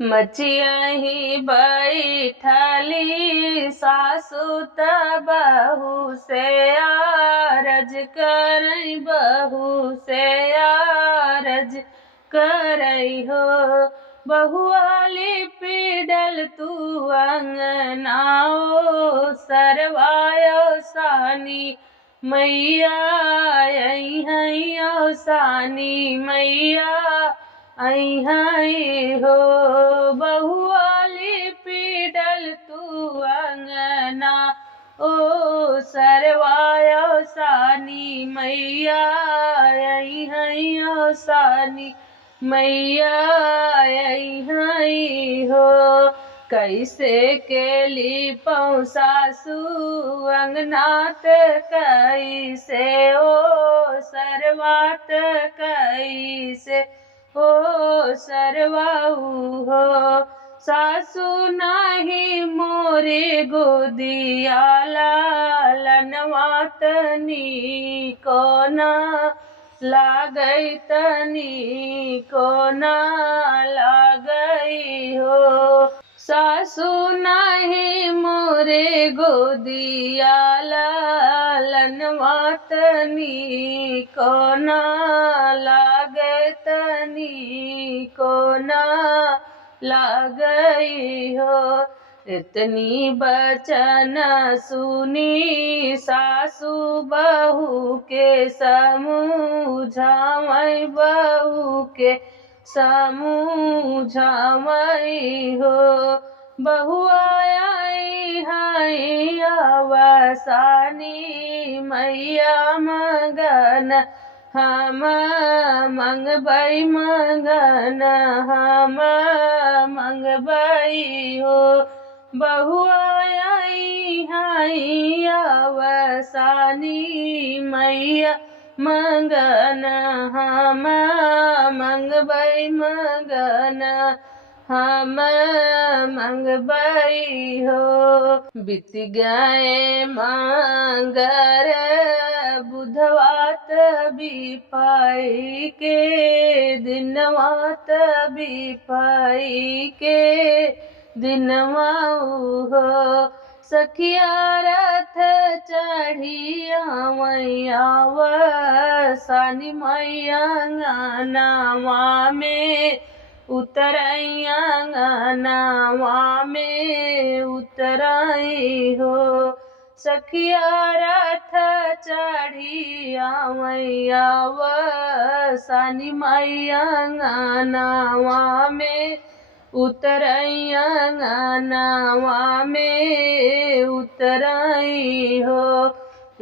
मचियही बैठली सासु त बहू से आरज करई, बहू से आरज करई हो। बहुआली पीडल तू अंगनाओ, सरवायो सानी मैया आई हैयो, सानी मैया आई हई हो। बहुआली पीडल तू अंगना ओ, सरवायो सानी मैया आई हई, सानी मैया आई हई हो। कैसे केली पौ सासु अंगनात, कैसे ओ सरवात, कैसे ओ सरवाऊ हो। सासु नाही मोरे गोदिया लालनवात, नीको ना लागई तनी को ना लागई हो। सासु नाही मोरे गोदिया लालनवात, नीको ना लागई तनी को ना लागई हो। इतनी बचन सुनी सासु बहू के समझावई, बहू के समझावई हो। बहुआ आई हई अवसानी मैया मंगन, हम मंगबई मंगन, हम मंगबई हो। बहुआ आई हई अवसानी मैया मंगन, हम मंगबई मंगन, हम मंगबई हो। बीत गए मंगर बुधवात, बिपाई के दिनवात, बिपाई के दिनवा हो। सखिया रथ चढ़ी मैया सानी मैया अंगनावा में उतरई, अंगनावा में उतरई हो। सखिया रथ चढ़ी मैया सानी मैया अंगनावा में उतरई, अंगनावा में उतरई हो।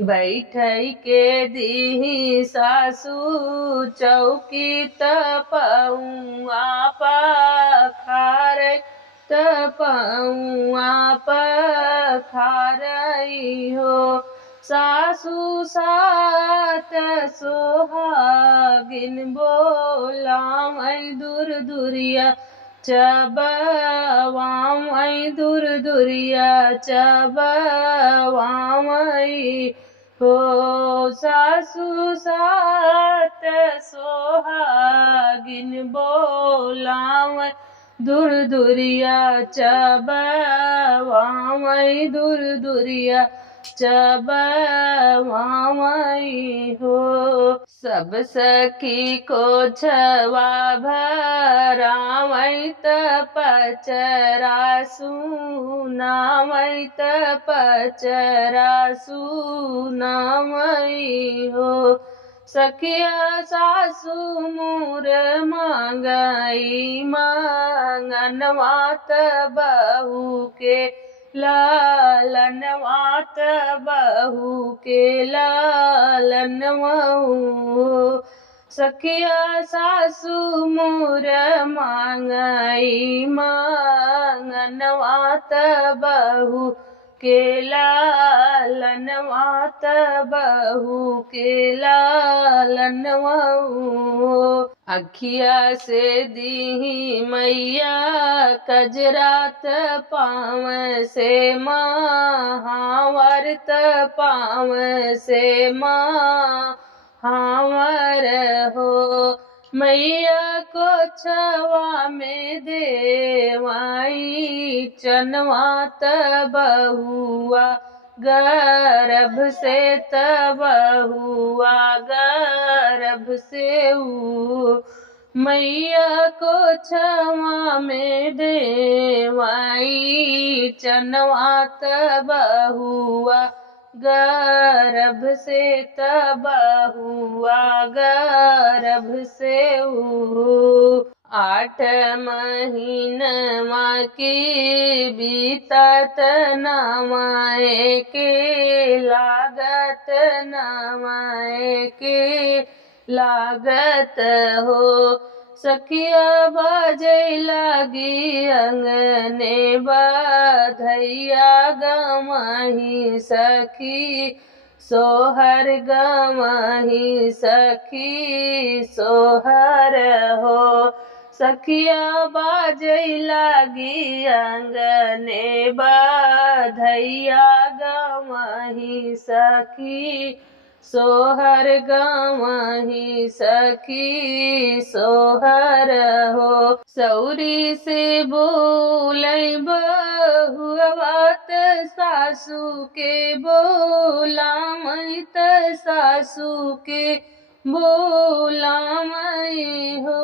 बैठई के दी सासु चौकी तपउआ पखारई, तपउआ पखारई हो। सासु सात सोहागिन बोलावई, दूर दुरिया चबवावई, दूर दुरिया चबवावई हो। सासु सात सोहागिन बोलावई, दूर दुरिया चबवावई, दूर दुरिया चबवावई हो। सब सखी को छवा भरावई, पचरा सुनावई, पचरा सुनावई हो। सखिया सासु मोर मांगई मंगनवात, बहू के लालनवात, बहू के लालनवा हो। सखिया सासु मोर मांगई मंगनवात, बहू के लालनवात, बहू के लालनवा हो। अखिया से दी मैया कजरात, पाँव से महावर्त, पाँव से महावर हो। मैया को छवा में देवाई चनवा तब हुआ गर्भ से तब हुआ गर्भ से मैया को छवा में देवाई चनवा तब हुआ गर्भ से तब हुआ गर्भ से 8 महीनमा की बीतत नवाए के लागत नवाए के लागत हो सखिया बाजे लागी अंगने बधैया गमही सखी सोहर गमही सखी सोहर हो सखिया बाजे लागी अंगने बधैया गमही सखी सोहर गमही सखी सोहर हो सौरी से बोलै बहुआत सासू के बोलामै त सासू के बोलामै हो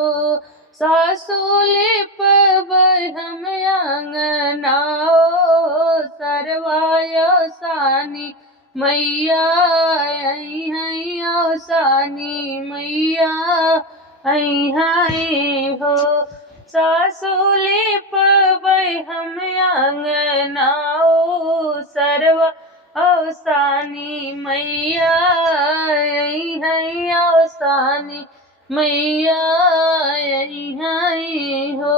सासू लिपबै हम अंगना सरवायो सानी मैया आई सानी मैया आई हो सासू लिपबै हम अंगना सरवा ओ सानी मैया आई सानी मैया आई हो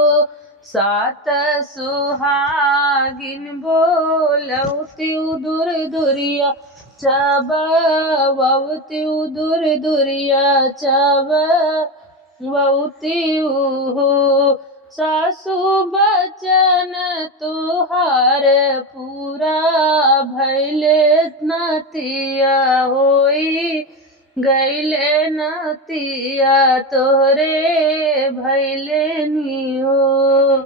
7 सुहागिन बोलौतिउ दूर दुरिया चबवतिउ दूर दुरिया चबवतिउ सासू बचन तोहार पूरा भैले नतिया होई गैले नतिया तोरे भैले नी हो।